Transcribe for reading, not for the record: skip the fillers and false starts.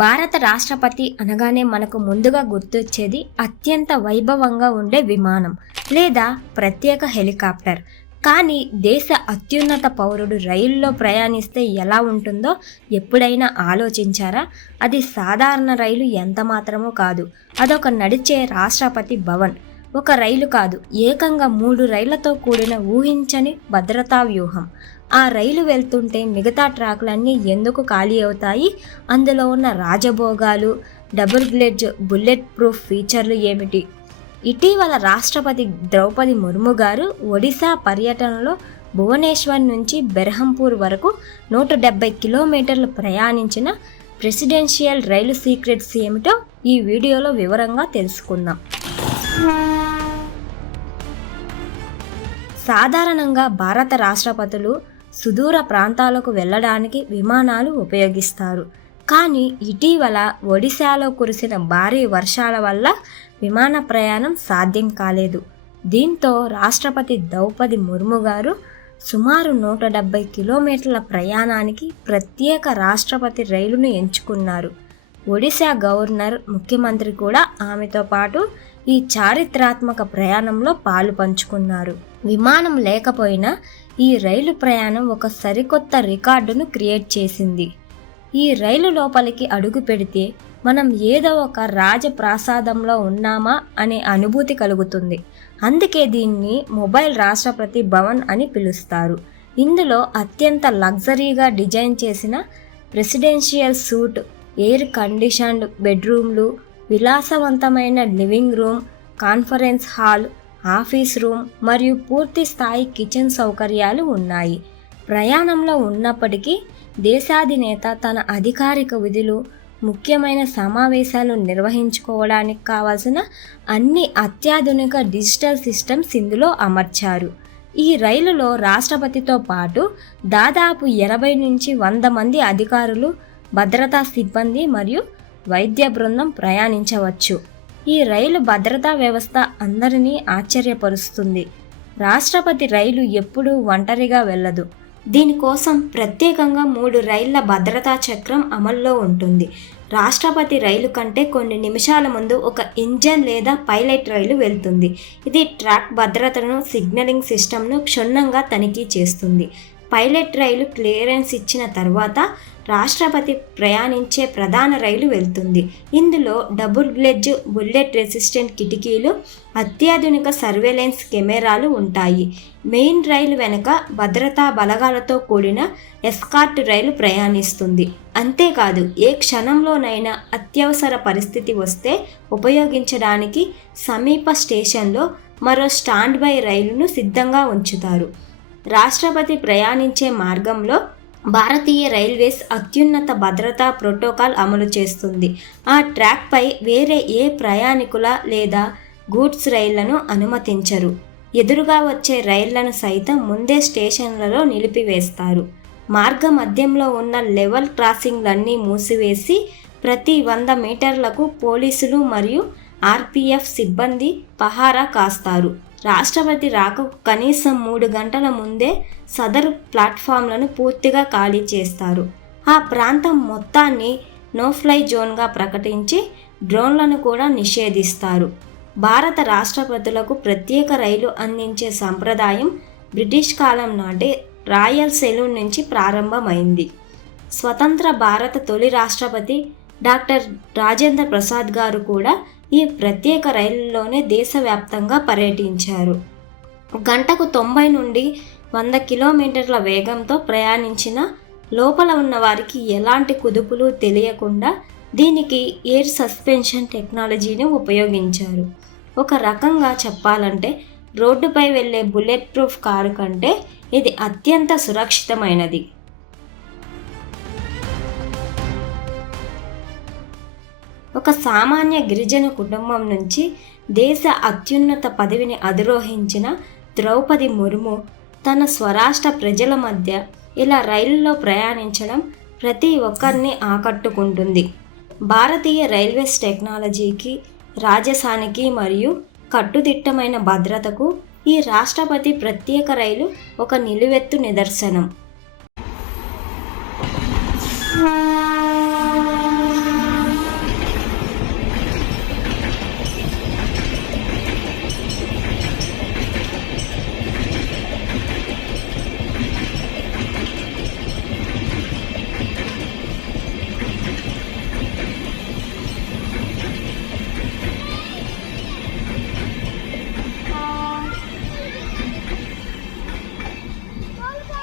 భారత రాష్ట్రపతి అనగానే మనకు ముందుగా గుర్తొచ్చేది అత్యంత వైభవంగా ఉండే విమానం లేదా ప్రత్యేక హెలికాప్టర్. కానీ దేశ అత్యున్నత పౌరుడు రైల్లో ప్రయాణిస్తే ఎలా ఉంటుందో ఎప్పుడైనా ఆలోచించారా? అది సాధారణ రైలు ఎంత మాత్రమూ కాదు, అదొక నడిచే రాష్ట్రపతి భవన్. ఒక రైలు కాదు, ఏకంగా 3 రైళ్లతో కూడిన ఊహించని భద్రతా వ్యూహం. ఆ రైలు వెళ్తుంటే మిగతా ట్రాక్లన్నీ ఎందుకు ఖాళీ అవుతాయి? అందులో ఉన్న రాజభోగాలు, డబుల్ గ్లేజ్ బుల్లెట్ ప్రూఫ్ ఫీచర్లు ఏమిటి? ఇటీవల రాష్ట్రపతి ద్రౌపది ముర్ము గారు ఒడిశా పర్యటనలో భువనేశ్వర్ నుంచి బెర్హంపూర్ వరకు 170 కిలోమీటర్లు ప్రయాణించిన ప్రెసిడెన్షియల్ రైలు సీక్రెట్స్ ఏమిటో ఈ వీడియోలో వివరంగా తెలుసుకుందాం. సాధారణంగా భారత రాష్ట్రపతులు సుదూర ప్రాంతాలకు వెళ్ళడానికి విమానాలు ఉపయోగిస్తారు. కానీ ఇటీవల ఒడిశాలో కురిసిన భారీ వర్షాల వల్ల విమాన ప్రయాణం సాధ్యం కాలేదు. దీంతో రాష్ట్రపతి ద్రౌపది ముర్ము గారు సుమారు 170 కిలోమీటర్ల ప్రయాణానికి ప్రత్యేక రాష్ట్రపతి రైలును ఎంచుకున్నారు. ఒడిశా గవర్నర్, ముఖ్యమంత్రి కూడా ఆమెతో పాటు ఈ చారిత్రాత్మక ప్రయాణంలో పాలు పంచుకున్నారు. విమానం లేకపోయినా ఈ రైలు ప్రయాణం ఒక సరికొత్త రికార్డును క్రియేట్ చేసింది. ఈ రైలు లోపలికి అడుగు పెడితే మనం ఏదో ఒక రాజప్రాసాదంలో ఉన్నామా అనే అనుభూతి కలుగుతుంది. అందుకే దీన్ని మొబైల్ రాష్ట్రపతి భవన్ అని పిలుస్తారు. ఇందులో అత్యంత లగ్జరీగా డిజైన్ చేసిన ప్రెసిడెన్షియల్ సూట్, ఎయిర్ కండిషన్డ్ బెడ్రూమ్లు, విలాసవంతమైన living room, conference hall, office room మరియు పూర్తి స్థాయి కిచెన్ సౌకర్యాలు ఉన్నాయి. ప్రయాణంలో ఉన్నప్పటికీ దేశాధినేత తన అధికారిక విధులు, ముఖ్యమైన సమావేశాలు నిర్వహించుకోవడానికి కావాల్సిన అన్ని అత్యాధునిక డిజిటల్ సిస్టమ్స్ ఇందులో అమర్చారు. ఈ రైలులో రాష్ట్రపతితో పాటు దాదాపు 80 నుంచి 100 మంది అధికారులు, భద్రతా సిబ్బంది మరియు వైద్య బృందం ప్రయాణించవచ్చు. ఈ రైలు భద్రతా వ్యవస్థ అందరినీ ఆశ్చర్యపరుస్తుంది. రాష్ట్రపతి రైలు ఎప్పుడూ ఒంటరిగా వెళ్ళదు. దీనికోసం ప్రత్యేకంగా 3 రైళ్ల భద్రతా చక్రం అమల్లో ఉంటుంది. రాష్ట్రపతి రైలు కంటే కొన్ని నిమిషాల ముందు ఒక ఇంజన్ లేదా పైలట్ రైలు వెళ్తుంది. ఇది ట్రాక్ భద్రతను, సిగ్నలింగ్ సిస్టమ్ను క్షుణ్ణంగా తనిఖీ చేస్తుంది. పైలట్ రైలు క్లియరెన్స్ ఇచ్చిన తర్వాత రాష్ట్రపతి ప్రయాణించే ప్రధాన రైలు వెళ్తుంది. ఇందులో డబుల్ గ్లేజ్ బుల్లెట్ రెసిస్టెంట్ కిటికీలు, అత్యాధునిక సర్వేలెన్స్ కెమెరాలు ఉంటాయి. మెయిన్ రైలు వెనుక భద్రతా బలగాలతో కూడిన ఎస్కార్ట్ రైలు ప్రయాణిస్తుంది. అంతేకాదు, ఏ క్షణంలోనైనా అత్యవసర పరిస్థితి వస్తే ఉపయోగించడానికి సమీప స్టేషన్లో మరో స్టాండ్ బై రైలును సిద్ధంగా ఉంచుతారు. రాష్ట్రపతి ప్రయాణించే మార్గంలో భారతీయ రైల్వేస్ అత్యున్నత భద్రతా ప్రోటోకాల్ అమలు చేస్తుంది. ఆ ట్రాక్పై వేరే ఏ ప్రయాణికుల లేదా గూడ్స్ రైళ్లను అనుమతించరు. ఎదురుగా వచ్చే రైళ్లను సైతం ముందే స్టేషన్లలో నిలిపివేస్తారు. మార్గ మధ్యంలో ఉన్న లెవెల్ క్రాసింగ్లన్నీ మూసివేసి ప్రతి 100 మీటర్లకు పోలీసులు మరియు ఆర్పీఎఫ్ సిబ్బంది పహారా కాస్తారు. రాష్ట్రపతి రాకకు కనీసం 3 గంటల ముందే సదరు ప్లాట్ఫామ్లను పూర్తిగా ఖాళీ చేస్తారు. ఆ ప్రాంతం మొత్తాన్ని నో ఫ్లై జోన్గా ప్రకటించి డ్రోన్లను కూడా నిషేధిస్తారు. భారత రాష్ట్రపతులకు ప్రత్యేక రైలు అందించే సంప్రదాయం బ్రిటిష్ కాలం నాటి రాయల్ సెలూన్ నుంచి ప్రారంభమైంది. స్వతంత్ర భారత తొలి రాష్ట్రపతి డాక్టర్ రాజేంద్ర ప్రసాద్ గారు కూడా ఈ ప్రత్యేక రైలులోనే దేశవ్యాప్తంగా పర్యటించారు. గంటకు 90 నుండి 100 కిలోమీటర్ల వేగంతో ప్రయాణించిన లోపల ఉన్న వారికి ఎలాంటి కుదుపులు తెలియకుండా దీనికి ఎయిర్ సస్పెన్షన్ టెక్నాలజీని ఉపయోగించారు. ఒక రకంగా చెప్పాలంటే రోడ్డుపై వెళ్ళే బుల్లెట్ ప్రూఫ్ కారు కంటే ఇది అత్యంత సురక్షితమైనది. ఒక సామాన్య గిరిజన కుటుంబం నుంచి దేశ అత్యున్నత పదవిని అధిరోహించిన ద్రౌపది ముర్ము తన స్వరాష్ట్ర ప్రజల మధ్య ఇలా రైలులో ప్రయాణించడం ప్రతి ఒక్కరిని ఆకట్టుకుంటుంది. భారతీయ రైల్వేస్ టెక్నాలజీకి, రాజసానికి మరియు కట్టుదిట్టమైన భద్రతకు ఈ రాష్ట్రపతి ప్రత్యేక రైలు ఒక నిలువెత్తు నిదర్శనం.